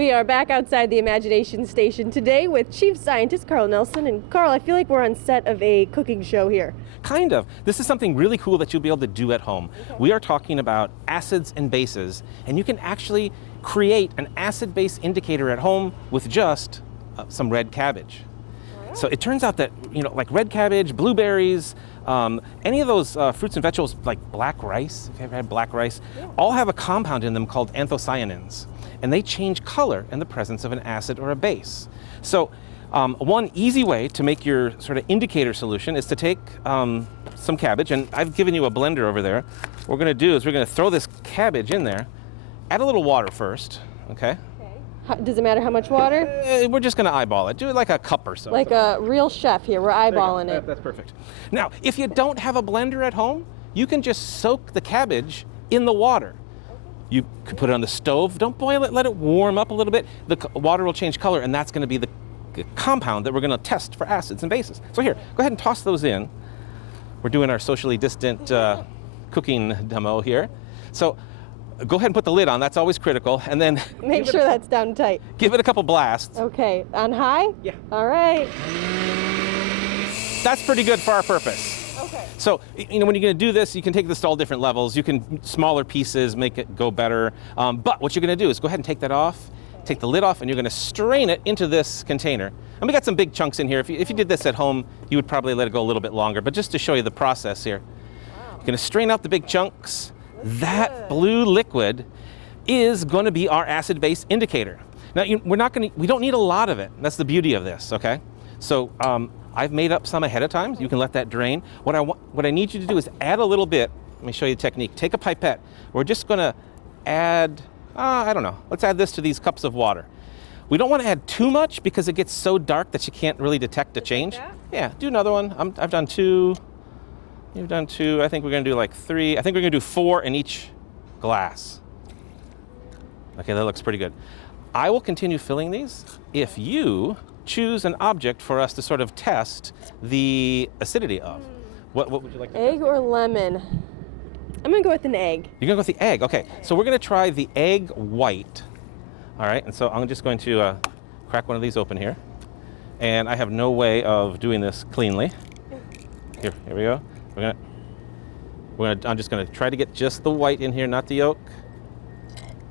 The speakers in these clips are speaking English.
We are back outside the Imagination Station today with Chief Scientist Carl Nelson. And Carl, I feel like we're on set of a cooking show here. Kind of. This is something really cool that you'll be able to do at home. Okay. We are talking about acids and bases, and you can actually create an acid-base indicator at home with just some red cabbage. Wow. So it turns out that, like red cabbage, blueberries, any of those fruits and vegetables like black rice, if you ever had black rice, all have a compound in them called anthocyanins, and they change color in the presence of an acid or a base. So one easy way to make your sort of indicator solution is to take some cabbage, and I've given you a blender over there. What we're gonna do is we're gonna throw this cabbage in there, add a little water first, okay? Does it matter how much water? We're just gonna eyeball it. Do it like a cup or so. Like a real chef here, we're eyeballing it. That's perfect. Now, if you don't have a blender at home, you can just soak the cabbage in the water. You could put it on the stove, don't boil it, let it warm up a little bit. The water will change color, and that's gonna be the compound that we're gonna test for acids and bases. So here, go ahead and toss those in. We're doing our socially distant cooking demo here. So go ahead and put the lid on, that's always critical, and then Make sure that's down tight. give it a couple blasts. Okay, on high? Yeah. All right. That's pretty good for our purpose. Okay. So, when you're going to do this, you can take this to all different levels. You can smaller pieces, make it go better. But what you're going to do is go ahead and take that off, take the lid off, and you're going to strain it into this container. And we got some big chunks in here. If you did this at home, you would probably let it go a little bit longer. But just to show you the process here, you're going to strain out the big chunks. That blue liquid is going to be our acid-base indicator. Now, we don't need a lot of it. That's the beauty of this, okay? So I've made up some ahead of time. You can let that drain. What I need you to do is add a little bit. Let me show you the technique. Take a pipette. We're just going to add, I don't know. Let's add this to these cups of water. We don't want to add too much because it gets so dark that you can't really detect a change. Yeah, do another one. I've done 2. You've done 2. I think we're going to do like 3. I think we're going to do 4 in each glass. Okay, that looks pretty good. I will continue filling these if you choose an object for us to sort of test the acidity of. What would you like to test? Egg or lemon? I'm gonna go with an egg. You're gonna go with the egg, okay. So we're gonna try the egg white. All right, and so I'm just going to crack one of these open here. And I have no way of doing this cleanly. Here we go. I'm just gonna try to get just the white in here, not the yolk.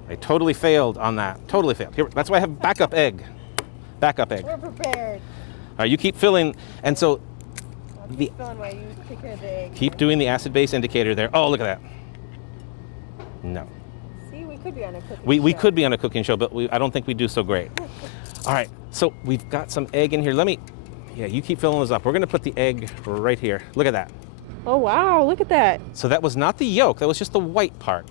I totally failed on that, totally failed. Here, that's why I have backup egg. Backup egg. We're prepared. All right, you keep filling, and so Keep filling while you take care of the egg. keep doing the acid-base indicator there. Oh, look at that. No. See, we could be on a cooking We show. could be on a cooking show, but I don't think we do so great. All right, so we've got some egg in here. You keep filling those up. We're gonna put the egg right here. Look at that. Oh, wow, look at that. So that was not the yolk, that was just the white part.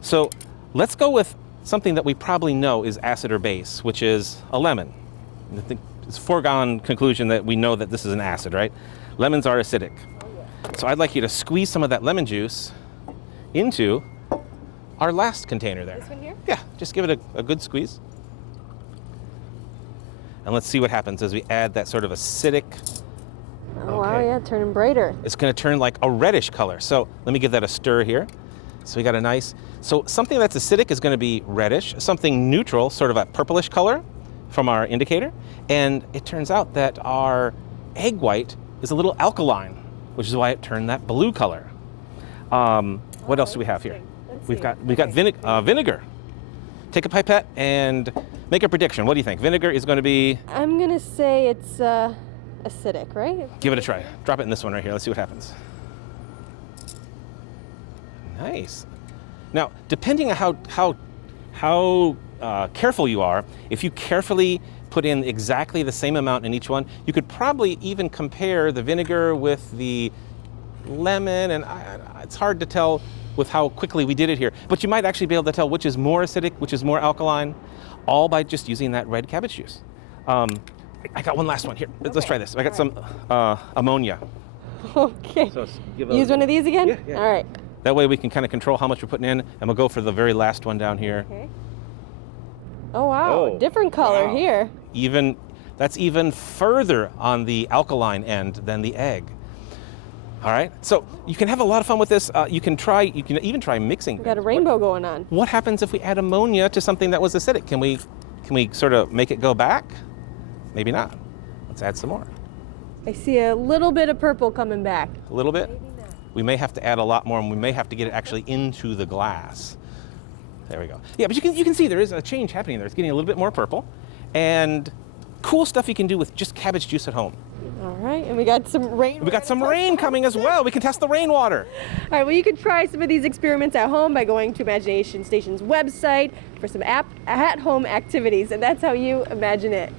So let's go with something that we probably know is acid or base, which is a lemon. I think it's a foregone conclusion that we know that this is an acid, right? Lemons are acidic. Oh, yeah. So I'd like you to squeeze some of that lemon juice into our last container there. This one here? Yeah, just give it a good squeeze. And let's see what happens as we add that sort of acidic. Oh, wow, yeah, turning brighter. It's going to turn like a reddish color. So let me give that a stir here. So we got a nice, so something that's acidic is going to be reddish, something neutral, sort of a purplish color from our indicator. And it turns out that our egg white is a little alkaline, which is why it turned that blue color. What else do we have here? We've got vinegar. Take a pipette and make a prediction. What do you think? Vinegar is going to be? I'm gonna say it's acidic, right? Give it a try. Drop it in this one right here. Let's see what happens. Nice. Now, depending on how careful you are, if you carefully put in exactly the same amount in each one, you could probably even compare the vinegar with the lemon, and it's hard to tell with how quickly we did it here. But you might actually be able to tell which is more acidic, which is more alkaline, all by just using that red cabbage juice. I got one last one here. Let's try this. I got some ammonia. Okay. So Use one of these again? Yeah. All right. That way we can kind of control how much we're putting in, and we'll go for the very last one down here. Okay. Oh, wow. Oh, different color wow. here. That's even further on the alkaline end than the egg. All right, so you can have a lot of fun with this. You can even try mixing. We got a rainbow going on. What happens if we add ammonia to something that was acidic? Can we Can we sort of make it go back? Maybe not. Let's add some more. I see a little bit of purple coming back. A little bit? Maybe not. We may have to add a lot more, and we may have to get it actually into the glass. There we go. Yeah, but you can see there is a change happening there. It's getting a little bit more purple. And cool stuff you can do with just cabbage juice at home. All right, and we got some rain. We got some rain coming as well. We can test the rainwater. All right, well, you can try some of these experiments at home by going to Imagination Station's website for some at-home activities, and that's how you imagine it.